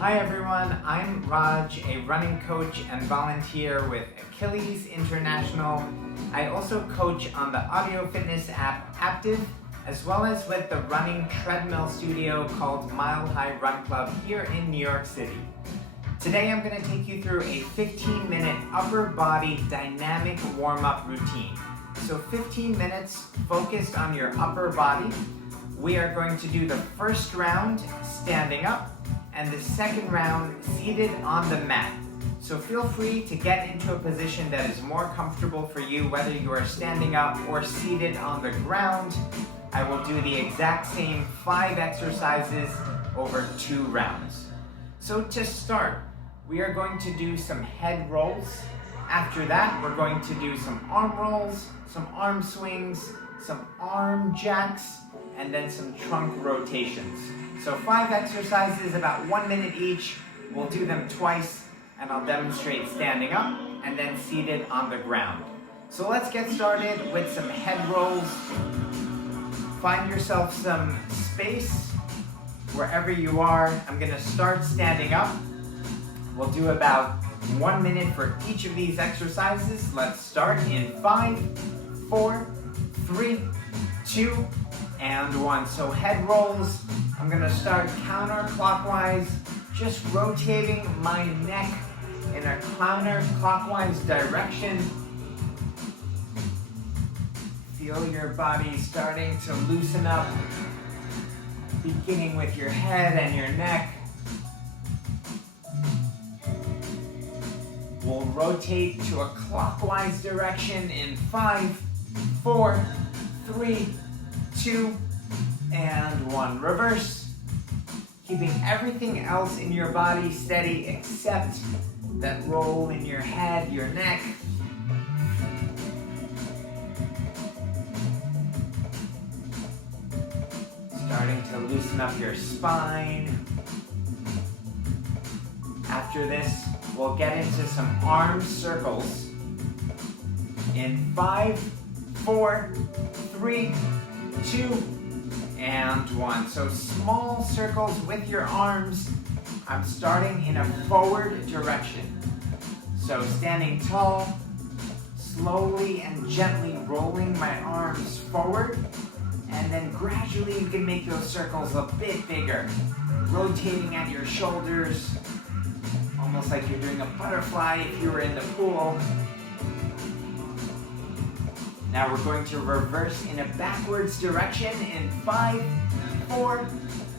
Hi everyone, I'm Raj, a running coach and volunteer with Achilles International. I also coach on the audio fitness app Aaptiv, as well as with the running treadmill studio called Mile High Run Club here in New York City. Today I'm going to take you through a 15-minute upper body dynamic warm-up routine. So 15 minutes focused on your upper body. We are going to do the first round standing up and the second round seated on the mat. So feel free to get into a position that is more comfortable for you, whether you are standing up or seated on the ground. I will do the exact same 5 exercises over 2 rounds. So to start, we are going to do some head rolls. After that, we're going to do some arm rolls, some arm swings, some arm jacks, and then some trunk rotations. So 5 exercises, about 1 minute each. We'll do them twice, and I'll demonstrate standing up and then seated on the ground. So let's get started with some head rolls. Find yourself some space wherever you are. I'm gonna start standing up. We'll do about 1 minute for each of these exercises. Let's start in 5, 4, 3, 2, and 1. So head rolls, I'm gonna start counterclockwise, just rotating my neck in a counterclockwise direction. Feel your body starting to loosen up, beginning with your head and your neck. We'll rotate to a clockwise direction in 5, 4, 3, 2, and 1. Reverse, keeping everything else in your body steady except that roll in your head, your neck. Starting to loosen up your spine. After this, we'll get into some arm circles in 5, 4, 3, 2, and 1. So small circles with your arms. I'm starting in a forward direction. So standing tall, slowly and gently rolling my arms forward, and then gradually you can make those circles a bit bigger. Rotating at your shoulders, almost like you're doing a butterfly if you were in the pool. Now we're going to reverse in a backwards direction in 5, 4,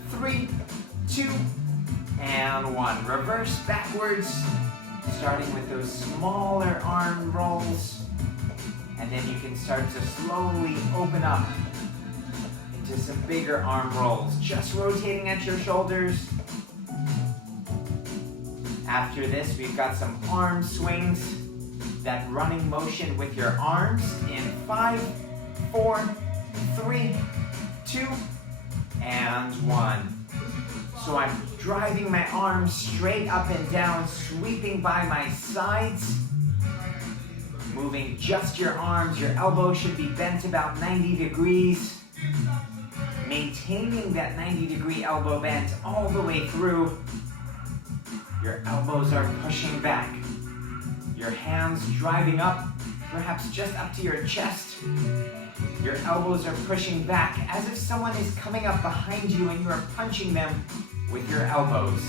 3, 2, and 1. Reverse backwards, starting with those smaller arm rolls, and then you can start to slowly open up into some bigger arm rolls, just rotating at your shoulders. After this, we've got some arm swings, that running motion with your arms in 5, 4, 3, 2, and 1. So I'm driving my arms straight up and down, sweeping by my sides, moving just your arms. Your elbows should be bent about 90 degrees, maintaining that 90-degree elbow bent all the way through. Your elbows are pushing back. Your hands driving up, perhaps just up to your chest. Your elbows are pushing back as if someone is coming up behind you and you are punching them with your elbows.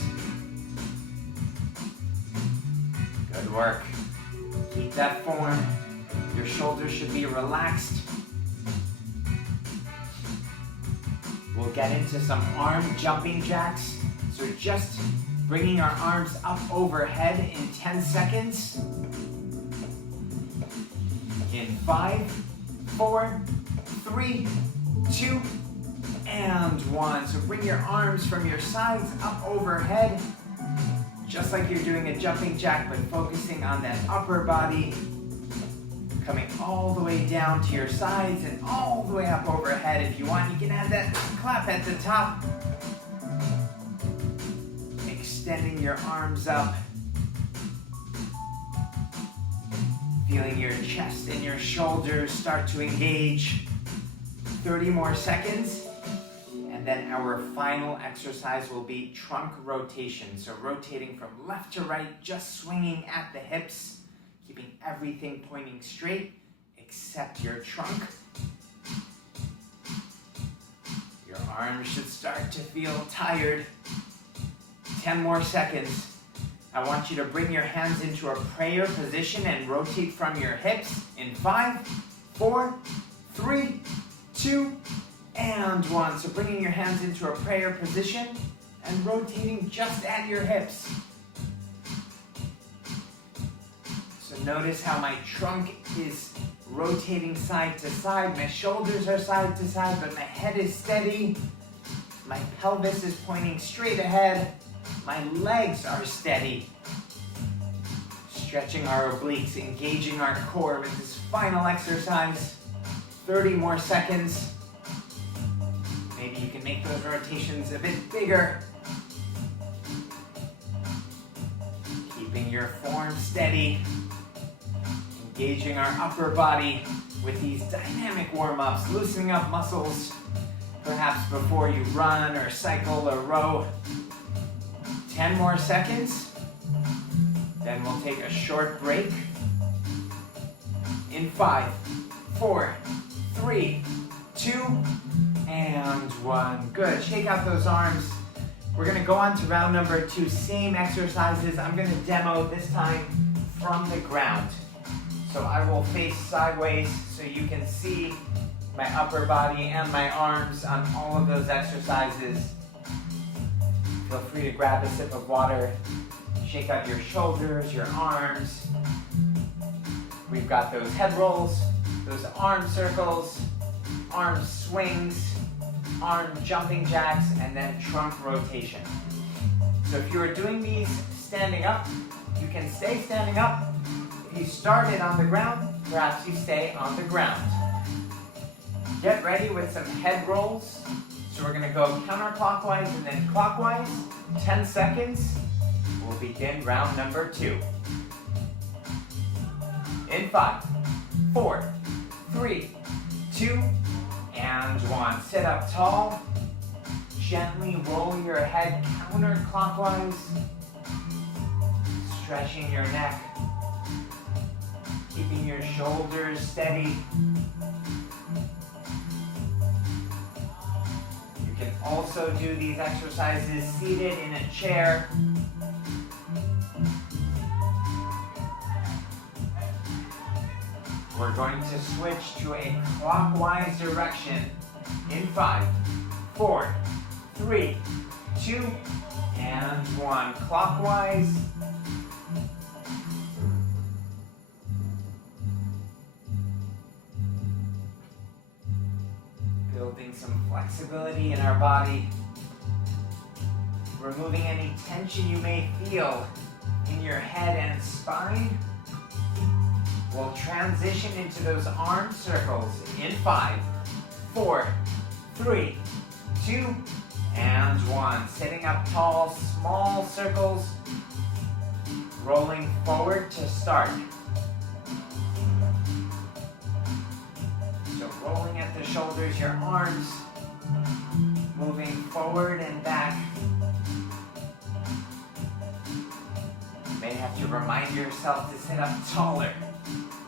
Good work. Keep that form. Your shoulders should be relaxed. We'll get into some arm jumping jacks. So just bringing our arms up overhead in 10 seconds. In 5, 4, 3, 2, and 1. So bring your arms from your sides up overhead, just like you're doing a jumping jack, but focusing on that upper body, coming all the way down to your sides and all the way up overhead. If you want, you can add that clap at the top. Extending your arms up. Feeling your chest and your shoulders start to engage. 30 more seconds. And then our final exercise will be trunk rotation. So rotating from left to right, just swinging at the hips, keeping everything pointing straight except your trunk. Your arms should start to feel tired. 10 more seconds. I want you to bring your hands into a prayer position and rotate from your hips in 5, 4, 3, 2, and 1. So bringing your hands into a prayer position and rotating just at your hips. So notice how my trunk is rotating side to side. My shoulders are side to side, but my head is steady. My pelvis is pointing straight ahead. My legs are steady. Stretching our obliques, engaging our core with this final exercise. 30 more seconds. Maybe you can make those rotations a bit bigger. Keeping your form steady. Engaging our upper body with these dynamic warm-ups, loosening up muscles, perhaps before you run or cycle or row. 10 more seconds, then we'll take a short break. In 5, 4, 3, 2, and 1. Good, shake out those arms. We're gonna go on to round number 2, same exercises. I'm gonna demo this time from the ground. So I will face sideways so you can see my upper body and my arms on all of those exercises. Feel free to grab a sip of water, shake out your shoulders, your arms. We've got those head rolls, those arm circles, arm swings, arm jumping jacks, and then trunk rotation. So if you are doing these standing up, you can stay standing up. If you started on the ground, perhaps you stay on the ground. Get ready with some head rolls. So we're gonna go counterclockwise and then clockwise. 10 seconds. We'll begin round number 2. In 5, 4, 3, 2, and 1. Sit up tall. Gently roll your head counterclockwise. Stretching your neck. Keeping your shoulders steady. You can also do these exercises seated in a chair. We're going to switch to a clockwise direction in 5, 4, 3, 2, and 1. Clockwise. Building some flexibility in our body. Removing any tension you may feel in your head and spine. We'll transition into those arm circles in 5, 4, 3, 2, and 1. Sitting up tall, small circles. Rolling forward to start. So rolling at the shoulders, your arms moving forward and back. You may have to remind yourself to sit up taller,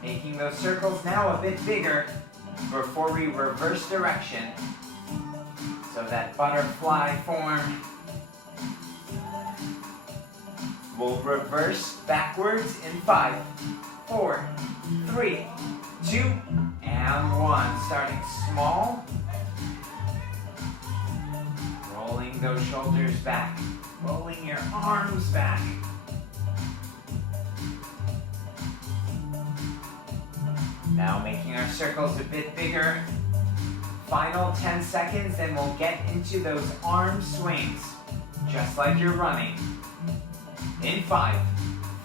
making those circles now a bit bigger before we reverse direction. So that butterfly form. We'll reverse backwards in 5, 4, 3, 2, and 1. Starting small. Rolling those shoulders back. Rolling your arms back. Now making our circles a bit bigger. Final 10 seconds, then we'll get into those arm swings, just like you're running. In 5,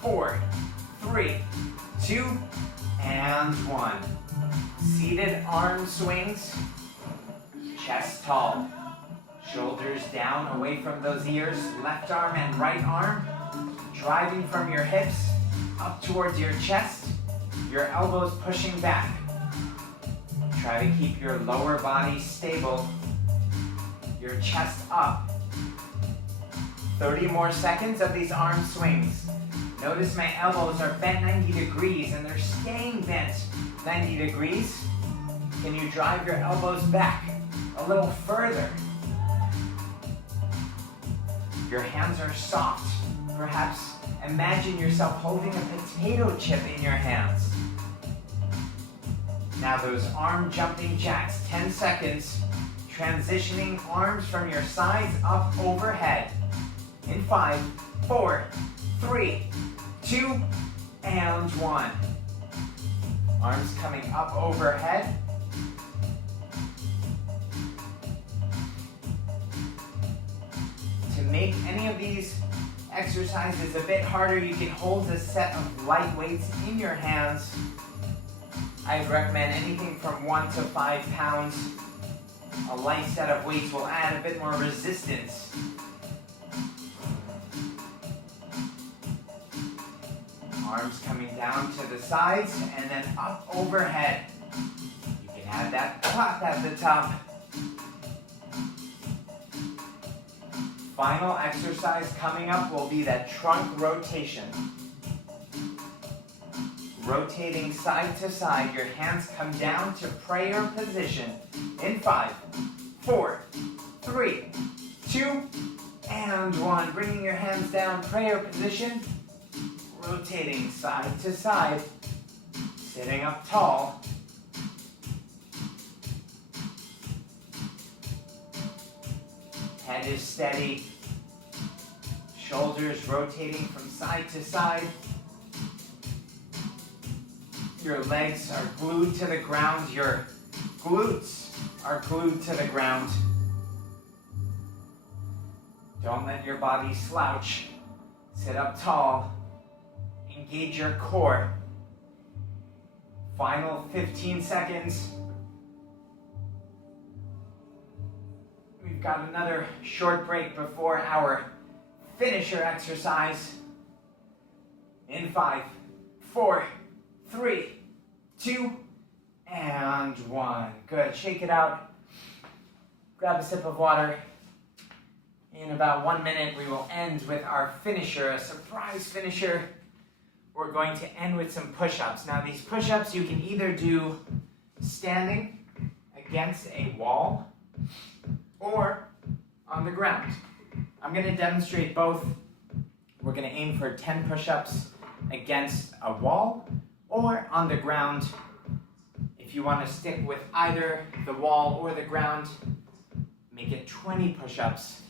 4, 3, 2, and 1. Seated arm swings, chest tall, shoulders down away from those ears, left arm and right arm, driving from your hips up towards your chest, your elbows pushing back. Try to keep your lower body stable. your chest up. 30 more seconds of these arm swings. Notice my elbows are bent 90 degrees and they're staying bent 90 degrees. Can you drive your elbows back a little further? Your hands are soft. Perhaps imagine yourself holding a potato chip in your hands. Now those arm jumping jacks, 10 seconds, transitioning arms from your sides up overhead. In 5, 4, 3, 2, and 1. Arms coming up overhead. To make any of these exercises a bit harder, you can hold a set of light weights in your hands. I'd recommend anything from 1 to 5 pounds. A light set of weights will add a bit more resistance. Arms coming down to the sides and then up overhead. You can add that pop at the top. Final exercise coming up will be that trunk rotation. Rotating side to side, your hands come down to prayer position. In 5, 4, 3, 2, and 1. Bringing your hands down, prayer position. Rotating side to side, sitting up tall. Head is steady. Shoulders rotating from side to side. Your legs are glued to the ground. Your glutes are glued to the ground. Don't let your body slouch. Sit up tall. Engage your core. Final 15 seconds. We've got another short break before our finisher exercise. In 5, 4, 3, 2, and 1. Good. Shake it out. Grab a sip of water. In about 1 minute, we will end with our finisher, a surprise finisher. We're going to end with some push-ups. Now these push-ups you can either do standing against a wall or on the ground. I'm going to demonstrate both. We're going to aim for 10 push-ups against a wall or on the ground. If you want to stick with either the wall or the ground, make it 20 push-ups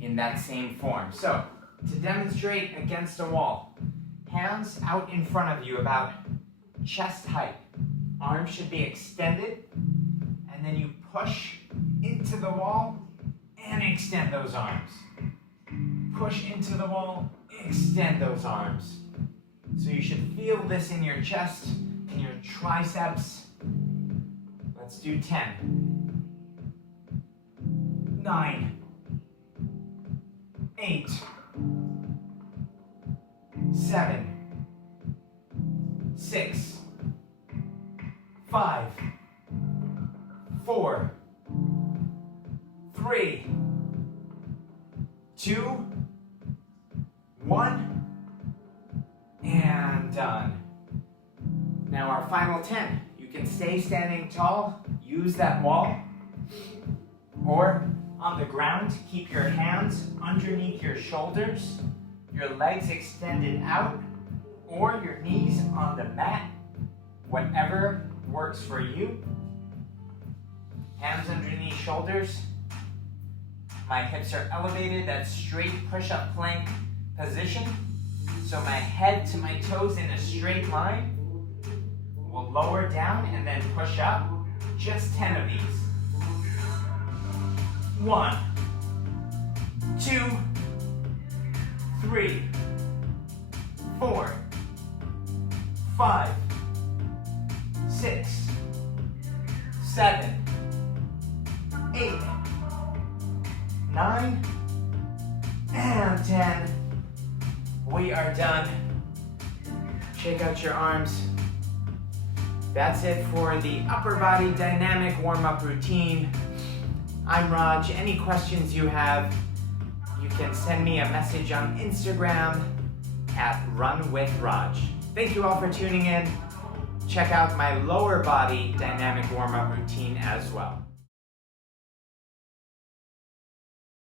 in that same form. So, to demonstrate against a wall, hands out in front of you about chest height. Arms should be extended, and then you push into the wall and extend those arms. Push into the wall, extend those arms. So you should feel this in your chest, in your triceps. Let's do 10, 9, 8, 7, 6, 5, 4, 3, 2, 1, and done. Now our final 10. You can stay standing tall, use that wall, or on the ground, keep your hands underneath your shoulders, your legs extended out, or your knees on the mat, whatever works for you. Hands underneath shoulders. My hips are elevated, that straight push-up plank position. So my head to my toes in a straight line. We'll lower down and then push up. Just 10 of these. 1, 2, 3, 4, 5, 6, 7, 8, 9, and 10. We are done. Shake out your arms. That's it for the upper body dynamic warm-up routine. I'm Raj. Any questions you have, you can send me a message on Instagram at runwithraj. Thank you all for tuning in. Check out my lower body dynamic warm-up routine as well.